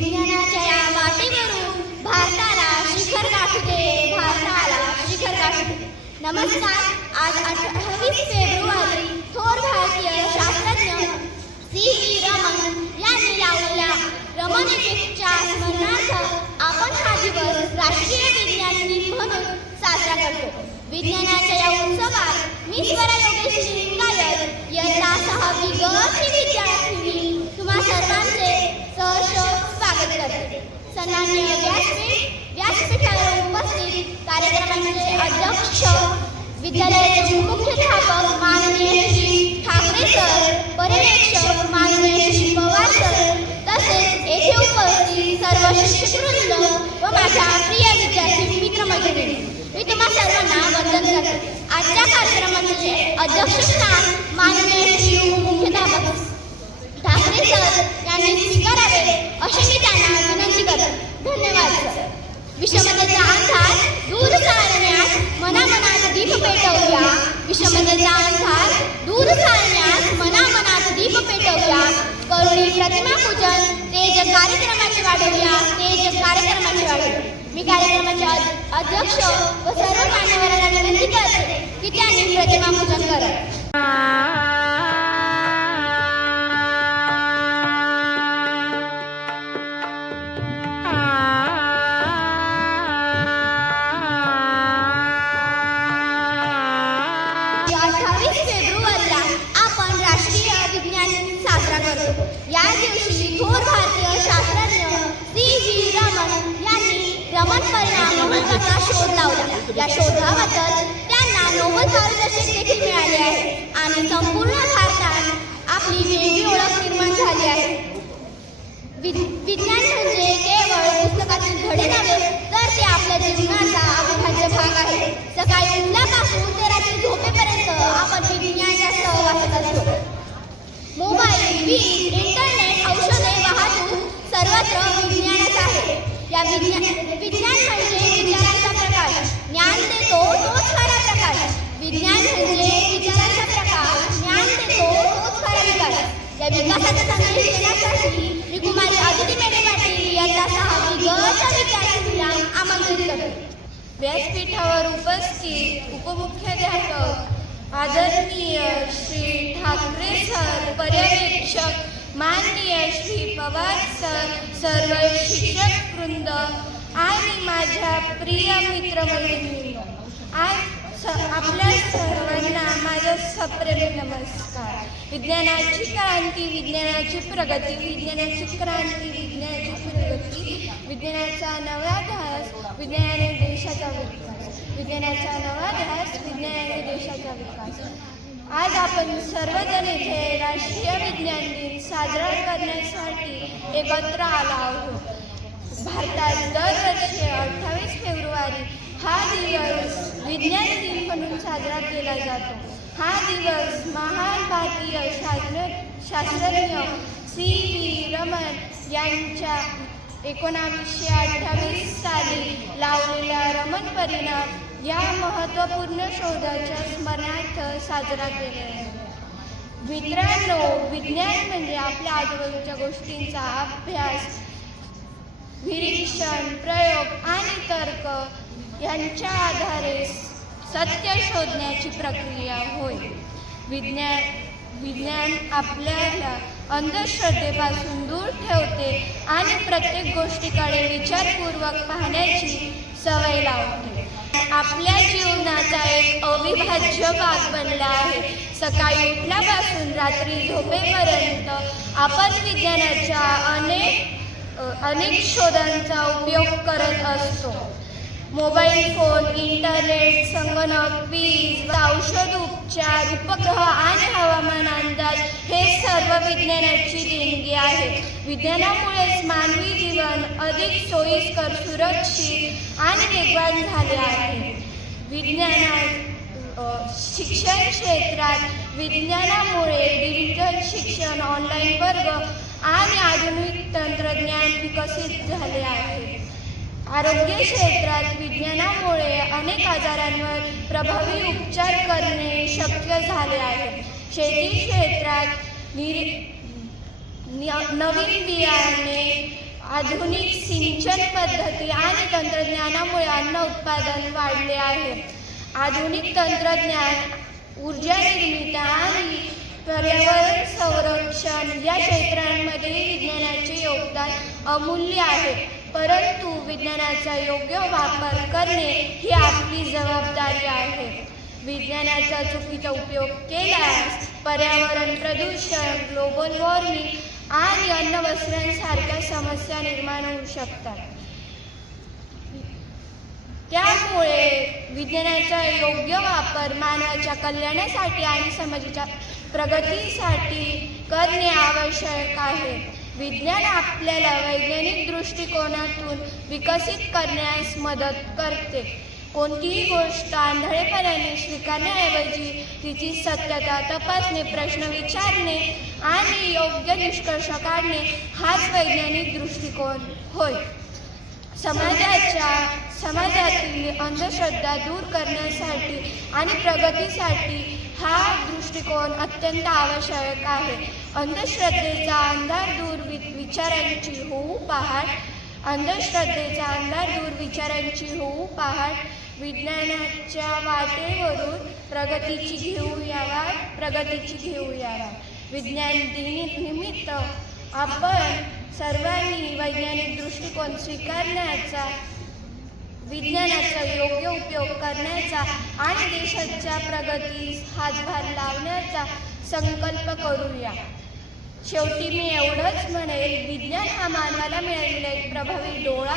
विज्ञानाच्या या वाटेवरून भारताला शिखर गाठू दे, भारताला शिखर गाठू दे. नमस्कार. आज 28 फेब्रुवारी थोर भारतीय शास्त्रज्ञ सी.व्ही. रमन यांनी लावलेल्या रमन इफेक्टच्या स्मरणार्थ आपण हा दिवस राष्ट्रीय विज्ञान दिन म्हणून साजरा करतो. विज्ञानाच्या या उत्सवात मी स्वरा योगेश्वरी लिंगायत इयत्ता 6वी ग ची विद्यार्थिनी तुम्हा सर्वांचे सहर्ष स्वागत करते. सन्माननीय व्यासपीठावर उपस्थित कार्यक्रमाचे अध्यक्ष, विद्यालयाचे मुख्याध्यापक माननीय श्री ठाकरे सर, पर्यवेक्षक माननीय श्री पवार सर, तसेच येथे उपस्थित सर्व शिक्षकवृंद व माझ्या प्रिय विद्यार्थी मित्रमैत्रिणी, मी तुम्हा सर्वांना वंदन करते. आजच्या कार्यक्रमाचे अध्यक्षस्थान माननीय श्री मुख्याध्यापक ठाकरे सर यांनी स्वीकारावे अशी मी त्यांना विनंती करते. धन्यवाद सर. विषमतेचा अंधार दूर सारण्यास मनामनात दीप पेटवूया, विषमतेचा अंधार दूर सारण्यास मनामनात दीप पेटवूया, करुणी प्रतिमा पूजन तेज कार्यक्रमाचे वाढवूया, तेज कार्यक्रमाचे वाढवूया. मी कार्यक्रमाचे अध्यक्ष व सर्व मान्यवरांना विनंती करते की त्यांनी प्रतिमा पूजन करावे. या दिवशी थोर भारतीय शास्त्रज्ञ सी.व्ही. रमन यांनी रमन परिणाम महत्त्वाचा शोध लावला. या शोधाबद्दल त्यांना नोबेल पारितोषिक देखील मिळाले आहे आणि संपूर्ण भारतात आपली वेगळी ओळख निर्माण झाली आहे. विज्ञान म्हणजे केवळ पुस्तकातील धडे नव्हे, तर ते आपल्या जीवनाचा अविभाज्य भाग आहे. सकाळी उठल्यापासून ते रात्री झोपेपर्यंत आपण विज्ञानाच्या सहवासात असतो. मोबाईल, वीज, इंटरनेट, औषधे, वाहतूक सर्वत्र विज्ञानच आहे. या विज्ञान म्हणजे विचारांचा प्रकाश. ज्ञान देतो तोच खरा प्रकाश. विज्ञान म्हणजे विचारांचा प्रकाश, ज्ञान देतो तोच खरा विकास. या विकासाचा संदेश देण्यासाठी मी कुमारी अदिती मेढे पाटील इयत्ता 6वी ग च्या विद्यार्थिनीला आमंत्रित करते. व्यासपीठावर उपस्थित उपमुख्याध्यापक आदरणीय श्री ठाकरे सर, पर्यवेक्षक माननीय श्री पवार सर, सर्व शिक्षक वृंद आणि माझ्या प्रिय मित्रमैत्रिणींनो, आज आपल्या सर्वांना माझा सप्रेम नमस्कार. विज्ञानाची क्रांती, विज्ञानाची प्रगती, विज्ञानाची क्रांती, विज्ञानाची प्रगती, विज्ञानाचा नवा ध्यास, विज्ञानाने देशाचा विकास, विज्ञानाचा नवा ध्यास, विज्ञानाने देशाचा विकास. आज आपण सर्वजण इथे राष्ट्रीय विज्ञान दिन साजरा करण्यासाठी एकत्र आलो आहोत. भारतात दरवर्षी 28 फेब्रुवारी हा दिवस विज्ञान दिन म्हणून साजरा केला जातो. हा दिवस महान भारतीय शास्त्रज्ञ सी.व्ही. रमन यांच्या 1928 साली लावलेल्या रमन परिणाम या महत्त्वपूर्ण शोधाच्या स्मरणार्थ साजरा केला जातो. मित्रांनो, विज्ञान म्हणजे आपल्या आजूबाजूच्या गोष्टींचा अभ्यास, निरीक्षण, प्रयोग आणि तर्क यांच्या आधारे सत्य शोधण्याची प्रक्रिया होय. विज्ञान आपल्याला अंधश्रद्धेपासून दूर ठेवते आणि प्रत्येक गोष्टीकडे विचारपूर्वक पाहण्याची सवय लावते. आपल्या जीवनाचा एक अविभाज्य भाग बनला आहे. सकाळी उठल्यापासून रात्री झोपेपर्यंत आपण विज्ञानाच्या अनेक शोधांचा उपयोग करत असतो. मोबाईल फोन, इंटरनेट, संगणक, वीज, औषध उपचार, उपग्रह आणि हवामान अंदाज हे सर्व विज्ञानाची देणगी आहे. विज्ञानामुळेच मानवी जीवन अधिक सोयीस्कर, सुरक्षित आणि वेगवान झाले आहे. शिक्षण क्षेत्रात विज्ञानामुळे डिजिटल शिक्षण, ऑनलाईन वर्ग आणि आधुनिक तंत्रज्ञान विकसित झाले आहे. आरोग्य क्षेत्रात विज्ञानामुळे अनेक आजारांवर प्रभावी उपचार करणे शक्य झाले आहे. शेती क्षेत्रात नवीन बियाणे आधुनिक सिंचन पद्धती आणि तंत्रज्ञानामुळे अन्न उत्पादन वाढले आहे. आधुनिक तंत्रज्ञान, ऊर्जा निर्मिती आणि पर्यावरण संरक्षण या क्षेत्रांमध्ये विज्ञानाचे योगदान अमूल्य आहे. परंतु विज्ञानाचा योग्य वापर करणे ही आपली जबाबदारी आहे. विज्ञानाचा चुकीचा उपयोग केल्यास पर्यावरण प्रदूषण, ग्लोबल वॉर्मिंग आणि अन्न वस्त्रांसारख्या समस्या निर्माण होऊ शकतात. त्यामुळे विज्ञानाचा योग्य वापर मानवाच्या कल्याणासाठी आणि समाजाच्या प्रगतीसाठी करणे आवश्यक आहे. विज्ञान आपल्याला वैज्ञानिक दृष्टिकोनातून विकसित करण्यास मदत करते. कोणतीही गोष्ट आंधळेपणाने स्वीकारण्याऐवजी तिची सत्यता तपासणे, प्रश्न विचारणे आणि योग्य निष्कर्ष काढणे हाच वैज्ञानिक दृष्टिकोन होय. समाजातील अंधश्रद्धा दूर करण्यासाठी आणि प्रगतीसाठी हा दृष्टिकोन अत्यंत आवश्यक आहे. अंधश्रद्धेचा अंधार दूर विचारांची होऊ पहाट विज्ञानाच्या वाटेवरून प्रगतीची घेऊया. विज्ञान दिनानिमित्त आपण सर्वांनी वैज्ञानिक दृष्टिकोन स्वीकारण्याचा, विज्ञानाचा योग्य उपयोग करण्याचा आणि देशाच्या प्रगतीस हातभार लावण्याचा संकल्प करूया. शेवटी मी एवढंच म्हणेल, विज्ञान हा मानवाला मिळालेला एक प्रभावी डोळा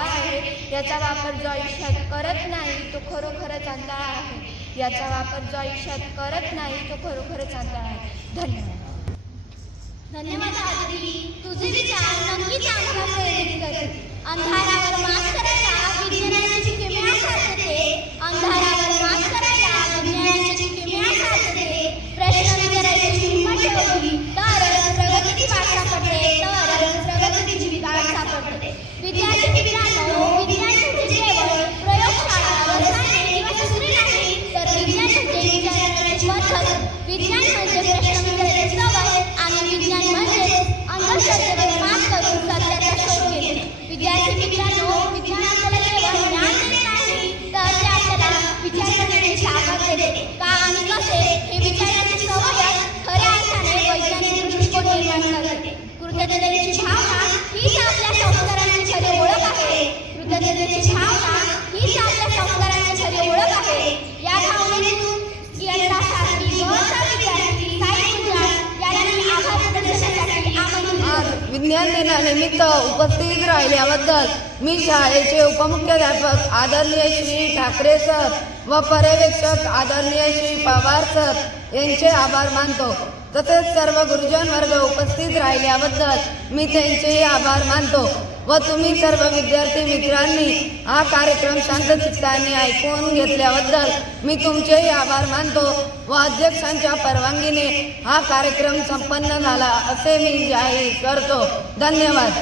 आहे. याचा वापर जो आयुष्यात करत नाही तो खरोखरच आंधळा आहे. धन्यवाद आदिती. तुझे विचार नक्कीच आम्हाला प्रेरित करतील. अंधारावर मात करायला विज्ञानाची किमया साधते. प्रश्न विचारायची हिंमत ठेवली तरच प्रगतीची वाट सापडते. विद्यार्थी मित्रांनो, विज्ञान म्हणजे केवळ प्रयोगशाळा, रसायने किंवा सूत्रे नाही, तर विज्ञान म्हणजे विचारण्याची पद्धत, विज्ञान म्हणजे प्रश्न विचारायची सवय आणि विज्ञान म्हणजे अंधश्रद्धेवर मात करून सत्याचा शोध घेणे. विद्यार्थी मित्रांनो, विज्ञान आपल्याला केवळ ज्ञान देत नाही, तर ते आपल्याला विचार करण्याची ताकद देते. का आणि कसे हे विचारण्याची सवय खऱ्या अर्थाने वैज्ञानिक दृष्टिकोन निर्माण करते. कृतज्ञतेची भावना हीच आपल्या संस्कारांची खरी ओळख आहे. या भावनेतून इयत्तासारखी गचा विद्यार्थी साई पूजा याला मी आभार प्रदर्शनासाठी आमंत्रित करतो. विज्ञान दिनानिमित्त उपस्थित राहिल्याबद्दल मी शाळेचे उपमुख्याध्यापक आदरणीय श्री ठाकरे सर व पर्यवेक्षक आदरणीय श्री पवार सर यांचे आभार मानतो. तसेच सर्व गुरुजन वर्ग उपस्थित राहिल्याबद्दल मी त्यांचेही आभार मानतो व तुम्ही सर्व विद्यार्थी मित्रांनी हा कार्यक्रम शांत चित्ताने ऐकून घेतल्याबद्दल मी तुमचेही आभार मानतो व अध्यक्षांच्या परवानगीने हा कार्यक्रम संपन्न झाला असे मी जाहीर करतो. धन्यवाद.